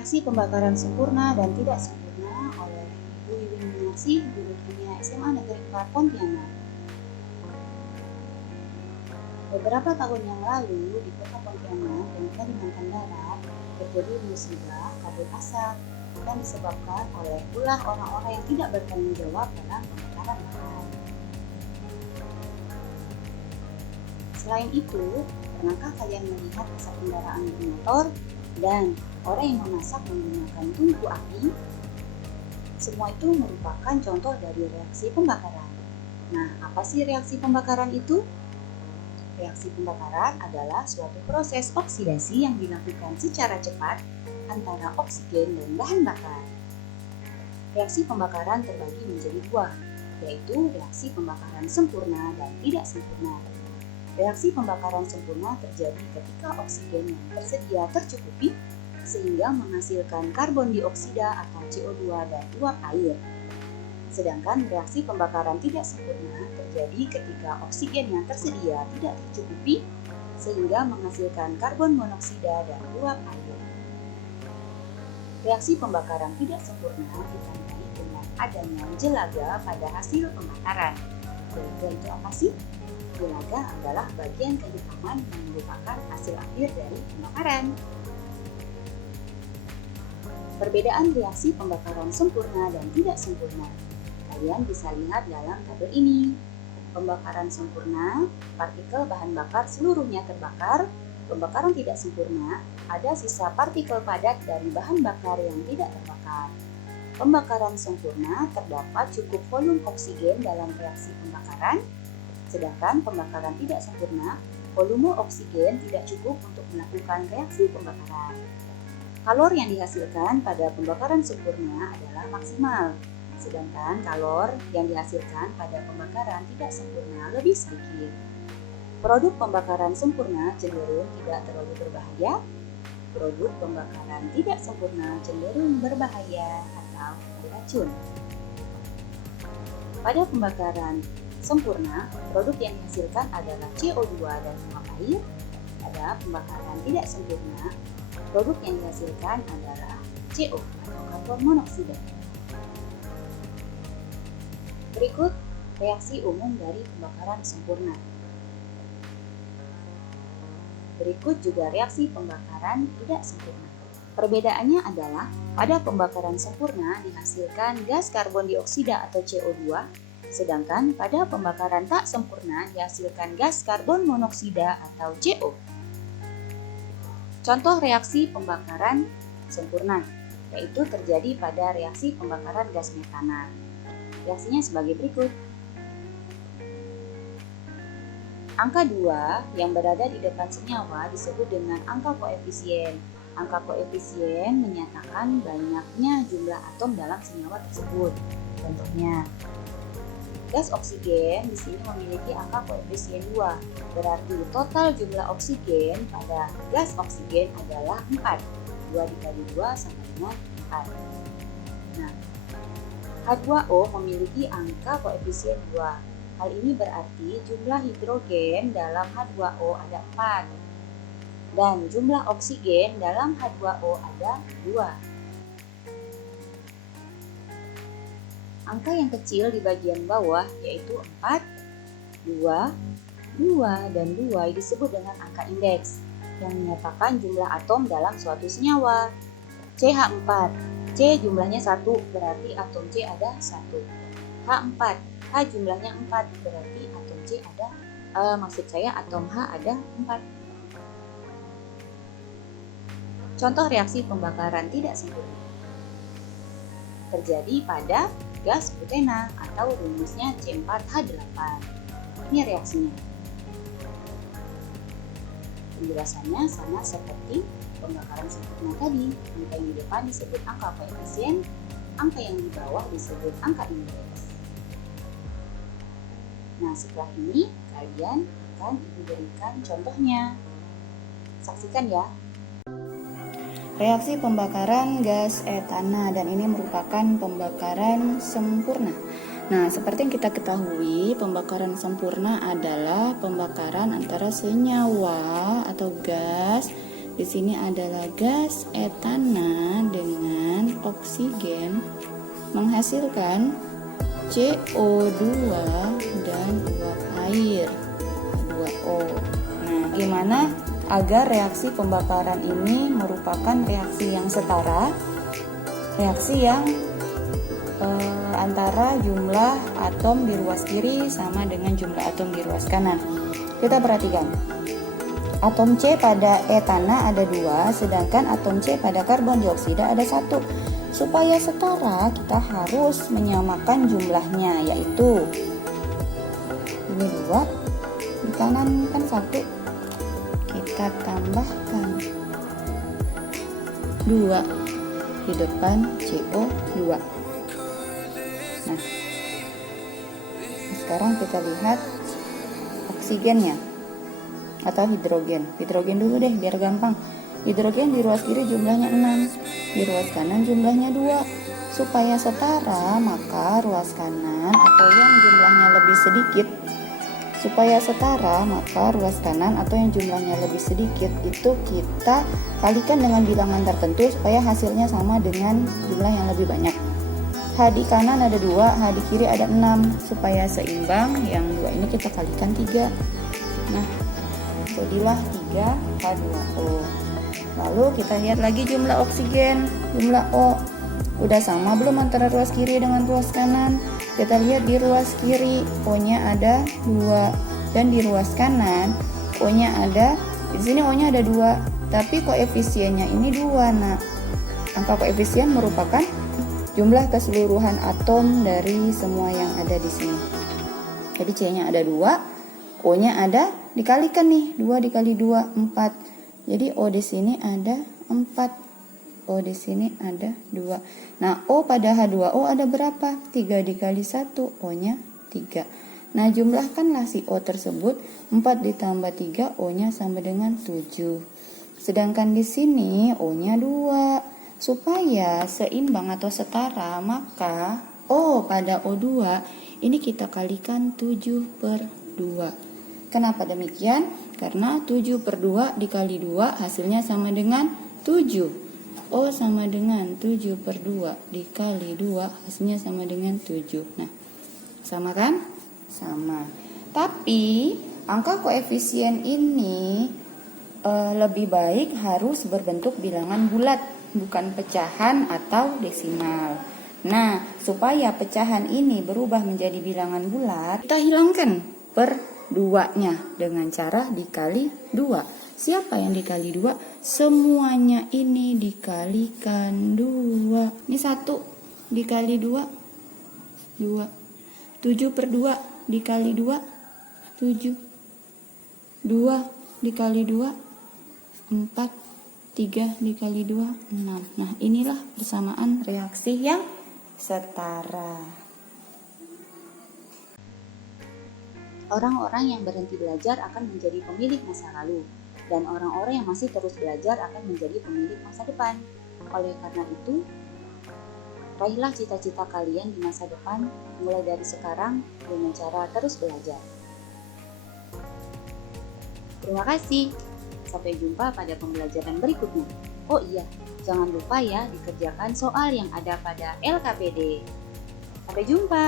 Reaksi pembakaran sempurna dan tidak sempurna oleh Ibu Wiwin Minarsih, Guru Kimia SMA Negeri 4 Pontianak. Beberapa tahun yang lalu di Kota Pontianak dan Kalimantan Barat terjadi musibah kabut asap yang disebabkan oleh ulah orang-orang yang tidak bertanggung jawab dalam pembakaran lahan. Selain itu, pernahkah kalian melihat asap kendaraan bermotor dan orang yang memasak menggunakan tungku api? Semua itu merupakan contoh dari reaksi pembakaran. Nah, apa sih reaksi pembakaran itu? Reaksi pembakaran adalah suatu proses oksidasi yang dilakukan secara cepat antara oksigen dan bahan bakar. Reaksi pembakaran terbagi menjadi dua, yaitu reaksi pembakaran sempurna dan tidak sempurna. Reaksi pembakaran sempurna terjadi ketika oksigen yang tersedia tercukupi sehingga menghasilkan karbon dioksida atau CO2 dan uap air. Sedangkan reaksi pembakaran tidak sempurna terjadi ketika oksigen yang tersedia tidak tercukupi sehingga menghasilkan karbon monoksida dan uap air. Reaksi pembakaran tidak sempurna ditandai dengan adanya jelaga pada hasil pembakaran. Jelaga itu apa sih? Jelaga adalah bagian kehitaman yang merupakan hasil akhir dari pembakaran. Perbedaan reaksi pembakaran sempurna dan tidak sempurna kalian bisa lihat dalam tabel ini. Pembakaran sempurna, partikel bahan bakar seluruhnya terbakar. Pembakaran tidak sempurna, ada sisa partikel padat dari bahan bakar yang tidak terbakar. Pembakaran sempurna terdapat cukup volume oksigen dalam reaksi pembakaran, sedangkan pembakaran tidak sempurna, volume oksigen tidak cukup untuk melakukan reaksi pembakaran. Kalor yang dihasilkan pada pembakaran sempurna adalah maksimal, sedangkan kalor yang dihasilkan pada pembakaran tidak sempurna lebih sedikit. Produk pembakaran sempurna cenderung tidak terlalu berbahaya, produk pembakaran tidak sempurna cenderung berbahaya atau beracun. Pada pembakaran sempurna, produk yang dihasilkan adalah CO2 dan uap air. Pada pembakaran tidak sempurna, produk yang dihasilkan adalah CO atau karbon monoksida. Berikut reaksi umum dari pembakaran sempurna. Berikut juga reaksi pembakaran tidak sempurna. Perbedaannya adalah pada pembakaran sempurna dihasilkan gas karbon dioksida atau CO2, sedangkan pada pembakaran tak sempurna dihasilkan gas karbon monoksida atau CO. Contoh reaksi pembakaran sempurna, yaitu terjadi pada reaksi pembakaran gas metana. Reaksinya sebagai berikut. Angka 2 yang berada di depan senyawa disebut dengan angka koefisien. Angka koefisien menyatakan banyaknya jumlah atom dalam senyawa tersebut. Contohnya, gas oksigen di sini memiliki angka koefisien 2, berarti total jumlah oksigen pada gas oksigen adalah 4. 2 dikali 2 sama dengan 4. Nah, H2O memiliki angka koefisien 2. Hal ini berarti jumlah hidrogen dalam H2O ada 4 dan jumlah oksigen dalam H2O ada 2. Angka yang kecil di bagian bawah yaitu 4, 2, 2, dan 2 disebut dengan angka indeks yang menyatakan jumlah atom dalam suatu senyawa. CH4, C jumlahnya 1 berarti atom C ada 1. H4, H jumlahnya 4 berarti atom C ada, atom H ada 4. Contoh reaksi pembakaran tidak sempurna terjadi pada gas butena atau rumusnya C4H8. Ini reaksinya. Penjelasannya sama seperti pembakaran sempurna tadi. Angka yang di depan disebut angka koefisien, angka yang di bawah disebut angka indeks. Nah, setelah ini kalian akan diberikan contohnya. Saksikan ya. Reaksi pembakaran gas etana, dan ini merupakan pembakaran sempurna. Nah, seperti yang kita ketahui, pembakaran sempurna adalah pembakaran antara senyawa atau gas Di sini adalah gas etana dengan oksigen menghasilkan CO2 dan uap air H2O. Nah, gimana agar reaksi pembakaran ini merupakan reaksi yang setara? Reaksi yang antara jumlah atom di ruas kiri sama dengan jumlah atom di ruas kanan. Kita perhatikan. Atom C pada etana ada 2, sedangkan atom C pada karbon dioksida ada 1. Supaya setara, kita harus menyamakan jumlahnya, yaitu ini 2, di kanan kan 1. Kita tambahkan 2 di depan CO2. Nah, sekarang kita lihat oksigennya atau hidrogen. Hidrogen dulu deh biar gampang. Hidrogen di ruas kiri jumlahnya 6, di ruas kanan jumlahnya 2. Supaya setara, maka ruas kanan atau yang jumlahnya lebih sedikit, supaya setara, maka ruas kanan atau yang jumlahnya lebih sedikit itu kita kalikan dengan bilangan tertentu supaya hasilnya sama dengan jumlah yang lebih banyak. H di kanan ada 2, H di kiri ada 6. Supaya seimbang, yang 2 ini kita kalikan 3. Nah, jadilah 3 H2O. Lalu kita lihat lagi jumlah oksigen, jumlah O. Udah sama belum antara ruas kiri dengan ruas kanan? Kita lihat di ruas kiri O-nya ada 2 dan di ruas kanan O-nya ada, di sini O-nya ada 2, tapi koefisiennya ini 2. Nah, angka koefisien merupakan jumlah keseluruhan atom dari semua yang ada di sini. Jadi C-nya ada 2, O-nya ada, dikalikan nih, 2 dikali 2, 4. Jadi O di sini ada 4. O di sini ada 2. Nah, O pada H2O ada berapa? 3 dikali 1, O-nya 3. Nah, jumlahkanlah si O tersebut, 4 ditambah 3, O-nya sama dengan 7. Sedangkan di sini O-nya 2. Supaya seimbang atau setara, maka O pada O2 ini kita kalikan 7/2. Kenapa demikian? Karena 7/2 dikali 2 hasilnya sama dengan 7. O sama dengan 7/2 dikali 2 hasilnya sama dengan 7. Nah, sama kan? Sama. Tapi angka koefisien ini lebih baik harus berbentuk bilangan bulat, bukan pecahan atau desimal. Nah, supaya pecahan ini berubah menjadi bilangan bulat, kita hilangkan per 2-nya dengan cara dikali 2. Siapa yang dikali 2? Semuanya ini dikalikan 2. Ini 1 dikali 2, 2. 7/2 dikali 2, 7. 2 dikali 2, 4. 3 dikali 2, 6. Nah, inilah persamaan reaksi yang setara. Orang-orang yang berhenti belajar akan menjadi pemilik masa lalu, dan orang-orang yang masih terus belajar akan menjadi pemilik masa depan. Oleh karena itu, raihlah cita-cita kalian di masa depan mulai dari sekarang dengan cara terus belajar. Terima kasih. Sampai jumpa pada pembelajaran berikutnya. Oh iya, jangan lupa ya dikerjakan soal yang ada pada LKPD. Sampai jumpa.